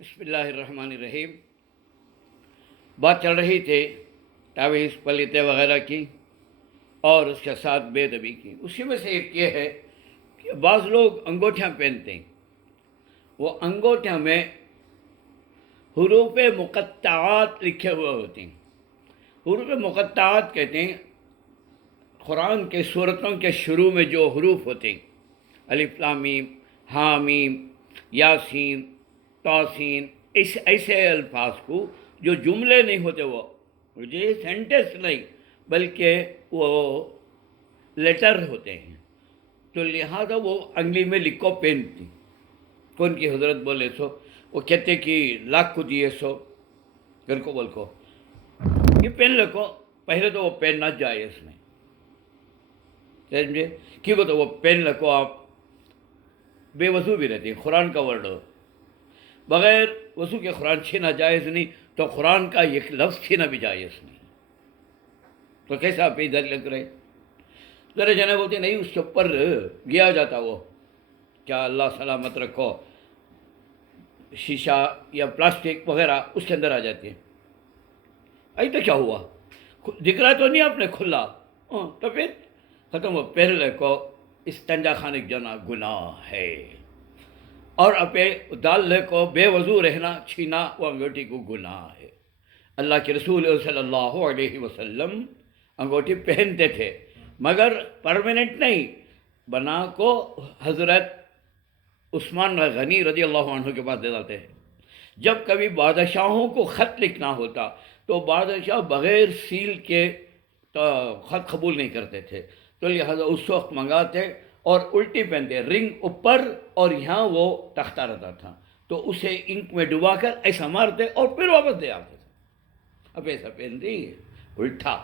بسم الرحمن الرحیم۔ بات چل رہی تھی تعویذ پلیتے وغیرہ کی اور اس کے ساتھ بے ادبی کی۔ اسی میں سے ایک یہ ہے کہ بعض لوگ انگوٹھیاں پہنتے ہیں، وہ انگوٹھیاں میں حروف مقطعات لکھے ہوئے ہوتے ہیں۔ حروف مقطعات کہتے ہیں قرآن کے سورتوں کے شروع میں جو حروف ہوتے ہیں، الف لام میم، ہا میم، یاسین، توسین، ایسے الفاظ کو جو جملے نہیں ہوتے، وہ یہ سینٹنس نہیں بلکہ وہ لیٹر ہوتے ہیں، تو لہذا وہ انگلی میں لکھو پہنتی۔ کون کی حضرت بولے سو وہ کہتے کہ لاکھ کو دیے سو گھر کو بول کو یہ پین لکھو۔ پہلے تو وہ پین نہ جائے اس میں سمجھے، کیوں تو وہ پین لکھو آپ بے وضو بھی رہتی ہے، قرآن کا ورڈ ہو، بغیر وضو کے قرآن چھینا جائز نہیں، تو قرآن کا ایک لفظ چھینا بھی جائز نہیں، تو کیسا آپ ادھر لگ رہے؟ ذرا جانے بولتے نہیں اس کے اوپر گیا جاتا، وہ کیا اللہ سلامت رکھو شیشہ یا پلاسٹک وغیرہ اس کے اندر آ جاتی ہے۔ ای تو کیا ہوا، دکھ رہا تو نہیں آپ نے کھلا، تو پھر ختم ہو۔ پہلے کو استنجا خانے جانا گناہ ہے، اور اپے ڈالنے کو بے وضو رہنا چھینا وہ انگوٹھی کو گناہ ہے۔ اللہ کے رسول صلی اللہ علیہ وسلم انگوٹھی پہنتے تھے مگر پرماننٹ نہیں، بنا کو حضرت عثمان غنی رضی اللہ عنہ کے پاس دے جاتے ہیں۔ جب کبھی بادشاہوں کو خط لکھنا ہوتا تو بادشاہ بغیر سیل کے خط قبول نہیں کرتے تھے، تو لہذا اس وقت منگاتے اور الٹی پہنتے، رنگ اوپر اور یہاں وہ تختہ رہتا تھا، تو اسے انک میں ڈبا کر ایسا مارتے اور پھر واپس دے آتے تھے۔ اب ایسا پہنتے الٹا،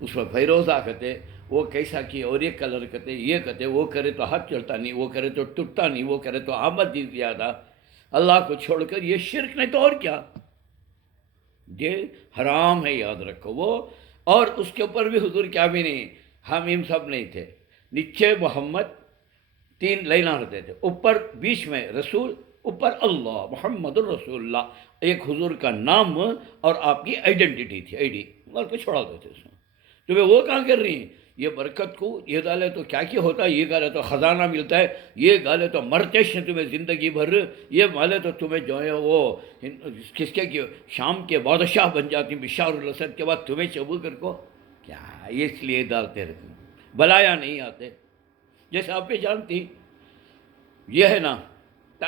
اس میں فیروزہ کہتے، وہ کیسا کیے اور یہ کلر کہتے، یہ کہتے، وہ کرے تو ہاتھ چلتا نہیں، وہ کرے تو ٹوٹتا نہیں، وہ کرے تو آمد دی زیادہ، اللہ کو چھوڑ کر یہ شرک نہیں تو اور کیا، یہ حرام ہے، یاد رکھو وہ۔ اور اس کے اوپر بھی حضور کیا بھی نہیں، حامیم سب نہیں تھے، نیچے محمد 3 لائنہ رہتے تھے، اوپر بیچ میں رسول، اوپر اللہ محمد الرسول اللہ، ایک حضور کا نام اور آپ کی آئیڈینٹی تھی، آئی ڈی، اور کو چھوڑا دیتے اس میں۔ تمہیں وہ کہاں کر رہی ہیں، یہ برکت کو یہ ڈالے تو کیا کیا ہوتا ہے، یہ گالے تو خزانہ ملتا ہے، یہ گالے تو مرتش ہیں تمہیں زندگی بھر، یہ مالے تو تمہیں جو ہے وہ کس کے شام کے بادشاہ بن جاتی ہیں بشار الاسد کے بعد، تمہیں چبو کر کو کیا اس لیے ڈالتے رہتے ہیں، بلایا نہیں آتے۔ جیسے آپ پہ جانتی یہ ہے نا،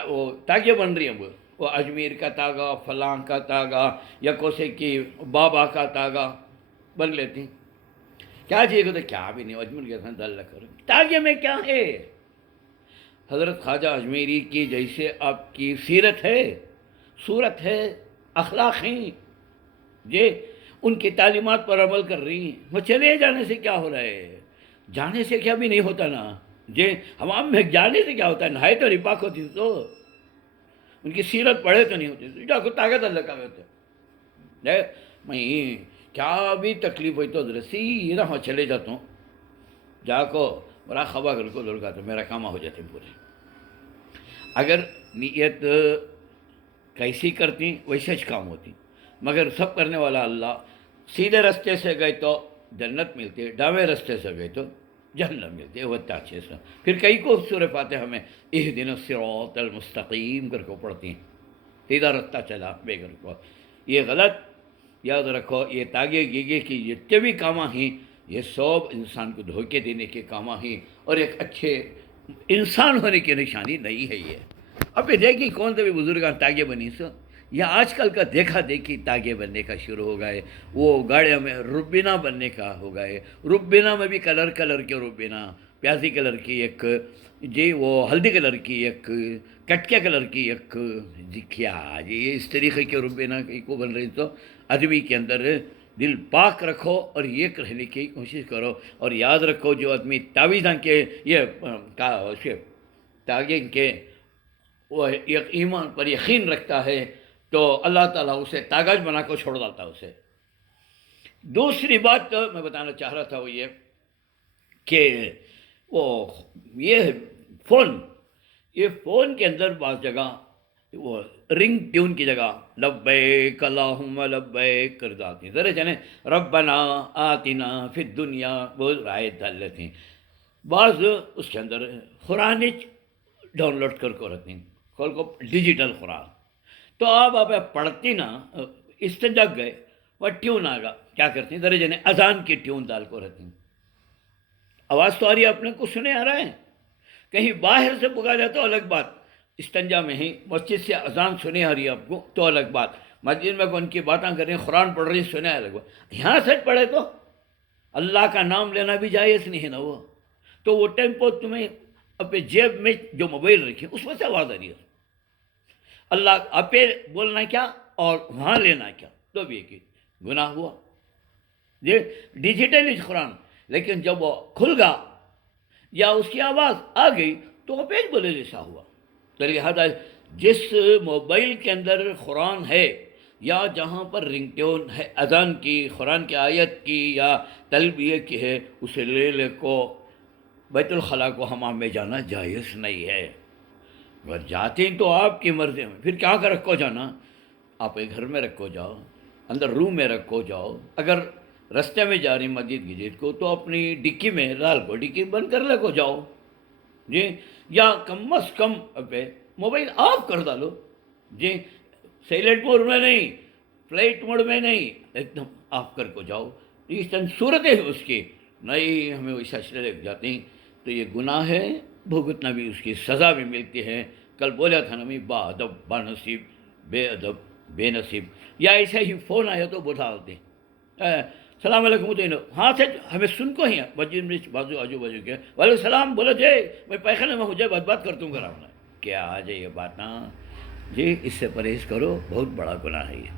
وہ تاگے بن رہی ہیں، وہ اجمیر کا تاگا، فلاں کا تاگا، یا کوسے کی بابا کا تاگا بن لیتی، کیا چاہیے کہ کیا بھی نہیں، اجمیر کے ساتھ اللہ کرو، تاگے میں کیا ہے؟ حضرت خواجہ اجمیری کی جیسے آپ کی سیرت ہے، صورت ہے، اخلاق ہیں، یہ ان کی تعلیمات پر عمل کر رہی ہیں، وہ چلے جانے سے کیا ہو رہا ہے، جانے سے کیا بھی نہیں ہوتا نا، جی ہم میں جانے سے کیا ہوتا ہے، نہائے تو نہیں پاک ہوتی تو ان کی سیرت پڑھے تو نہیں ہوتی، جا کو طاقت اللہ کا ہوتے میں کیا بھی تکلیف ہوئی تو رسی نہ چلے جاتا ہوں، جا کو برا خبا گھر کو لڑکا تو میرا کام ہو جاتے پورے۔ اگر نیت کیسی کرتی ویسے ہی کام ہوتی، مگر سب کرنے والا اللہ، سیدھے رستے سے گئے تو جنت ملتی ہے، ڈاوے رستے سے گئے تو جہنم ملتی ہے، وہ اچھے سے۔ پھر کئی کو سورہ فاتحہ ہمیں اہدنا الصراط المستقیم کر کو پڑھتی ہیں، سیدھا رستہ چلا بے گھر کو، یہ غلط یاد رکھو، یہ تاگے گیگے کی جتنے بھی کاماں ہیں یہ سب انسان کو دھوکے دینے کے کاماں ہیں، اور ایک اچھے انسان ہونے کی نشانی نہیں ہے یہ۔ اب یہ دیکھیں کون سے بھی بزرگان تاگے بنی سو، یا آج کل کا دیکھا دیکھی تاگے بننے کا شروع ہو گئے، وہ گاڑیوں میں ربینہ بننے کا ہو گئے، ربینہ میں بھی کلر کلر کے ربینہ، پیازی کلر کی ایک، جی وہ ہلدی کلر کی ایک، کٹکے کلر کی ایک، جی کیا جی اس طریقے کے ربینہ کو بن رہی، تو آدمی کے اندر دل پاک رکھو اور یہ رہنے کی کوشش کرو، اور یاد رکھو جو آدمی تعویذاں کے یہ تاگے کے وہ ایک ایمان پر یقین رکھتا ہے تو اللہ تعالیٰ اسے تاگاج بنا کو چھوڑ ڈالتا ہے اسے۔ دوسری بات میں بتانا چاہ رہا تھا وہ یہ کہ وہ یہ فون کے اندر بعض جگہ وہ رنگ ٹیون کی جگہ لبیک اللہم لبیک کر جاتی ہیں. ذرا جانے ربنا آتنا فی الدنیا وہ رائے ڈالتے ہیں. بعض اس کے اندر قرآن ڈاؤن لوڈ کر کو رکھتے ہیں کل کو ڈیجیٹل قرآن. تو آپ پڑھتی نا استنجا گئے وہ ٹیون آگا کیا کرتے ہیں ذرا جانے اذان کی ٹیون ڈال کو رہتی ہیں. آواز تو آ رہی ہے اپنے کو سنے آ رہا ہے. کہیں باہر سے پکا جائے تو الگ بات. استنجا میں ہی مسجد سے اذان سنے آ رہی ہے آپ کو تو الگ بات. مسجد میں ان کی باتیں کر رہی ہیں قرآن پڑھ رہی سنے الگ بات. یہاں سے پڑھے تو اللہ کا نام لینا بھی جائز نہیں ہے نا. وہ تو وہ ٹیمپو تمہیں اپنے جیب میں جو موبائل رکھے اس میں سے آواز آ رہی ہے. اللہ آپ بولنا کیا اور وہاں لینا کیا تو بھی ایک گناہ ہوا. یہ ڈیجیٹل قرآن لیکن جب وہ کھل گا یا اس کی آواز آ گئی تو وہ پیج بولے جیسا ہوا. تو لہٰذا جس موبائل کے اندر قرآن ہے یا جہاں پر رنگ ٹیون ہے اذان کی قرآن کی آیت کی یا تلبیہ کی ہے اسے لے کو بیت الخلاء کو حمام میں جانا جائز نہیں ہے. اگر جاتے ہیں تو آپ کی مرضی میں پھر کیا کر رکھو جانا. آپ ایک گھر میں رکھو جاؤ اندر روم میں رکھو جاؤ. اگر رستے میں جا رہی مسجد گجید کو تو اپنی ڈکی میں رال کو ڈکی بند کر لے کو جاؤ جی. یا کم از کم پہ موبائل آف کر ڈالو جی. سائلنٹ موڈ میں نہیں فلائٹ موڈ میں نہیں ایک دم آف کر کو جاؤ. اس طرح صورت ہے اس کی نہیں ہمیں ویسا لگ جاتے ہیں تو یہ گناہ ہے. بھگتنا بھی اس کی سزا بھی ملتی ہے. کل بولا تھا نا میں با ادب با نصیب بے ادب بے نصیب. یا ایسا ہی فون آیا تو بٹھا دیتے السلام علیکم تو ہاں سے ہمیں سن کو ہی مسجد میں بازو آجو بازو کے وعلیکم السلام بولو جے میں پیخانے میں ہو جائے بات کرتا ہوں گھر. کیا آ جائے یہ بات نا جی. اس سے پرہیز کرو بہت بڑا گناہ ہے یہ.